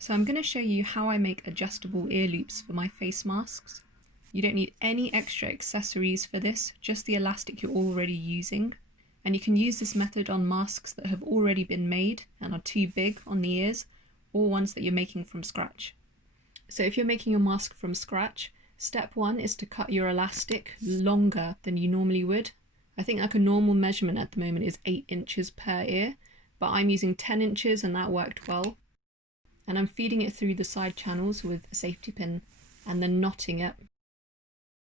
So I'm going to show you how I make adjustable ear loops for my face masks. You don't need any extra accessories for this, just the elastic you're already using. And you can use this method on masks that have already been made and are too big on the ears, or ones that you're making from scratch. So if you're making your mask from scratch, step one is to cut your elastic longer than you normally would. I think like a normal measurement at the moment is 8 inches per ear, but I'm using 10 inches and that worked well. And I'm feeding it through the side channels with a safety pin and then knotting it.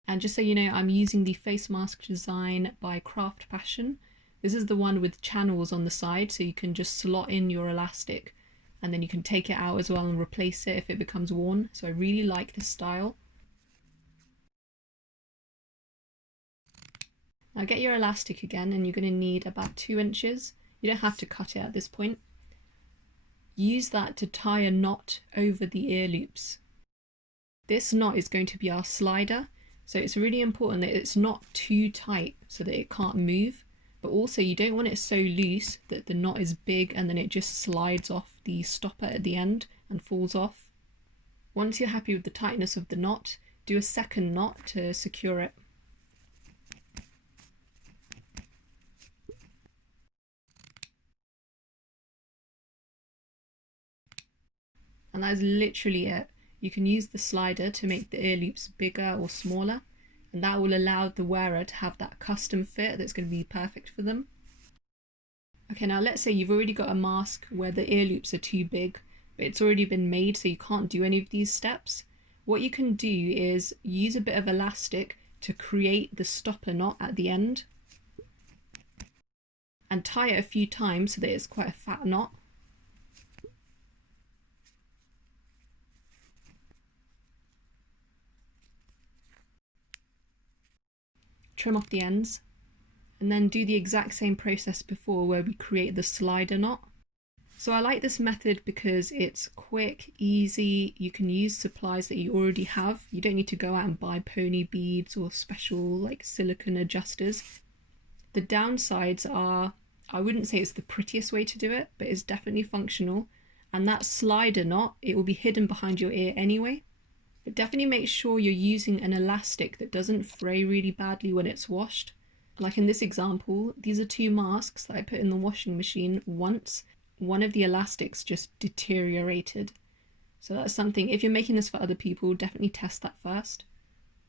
And just so you know, I'm using the face mask design by Craft Passion. This is the one with channels on the side, so you can just slot in your elastic and then you can take it out as well and replace it if it becomes worn. So I really like this style. Now get your elastic again, and you're going to need about 2 inches. You don't have to cut it at this point. Use that to tie a knot over the ear loops. This knot is going to be our slider, so it's really important that it's not too tight so that it can't move, but also you don't want it so loose that the knot is big and then it just slides off the stopper at the end and falls off. Once you're happy with the tightness of the knot, do a second knot to secure it. And that is literally it. You can use the slider to make the ear loops bigger or smaller, and that will allow the wearer to have that custom fit that's going to be perfect for them. Okay, now let's say you've already got a mask where the ear loops are too big, but it's already been made so you can't do any of these steps. What you can do is use a bit of elastic to create the stopper knot at the end and tie it a few times so that it's quite a fat knot. Trim off the ends, and then do the exact same process before where we create the slider knot. So I like this method because it's quick, easy, you can use supplies that you already have. You don't need to go out and buy pony beads or special like silicone adjusters. The downsides are, I wouldn't say it's the prettiest way to do it, but it's definitely functional. And that slider knot, it will be hidden behind your ear anyway. But definitely make sure you're using an elastic that doesn't fray really badly when it's washed. Like in this example, these are 2 masks that I put in the washing machine once. One of the elastics just deteriorated. So that's something, if you're making this for other people, definitely test that first.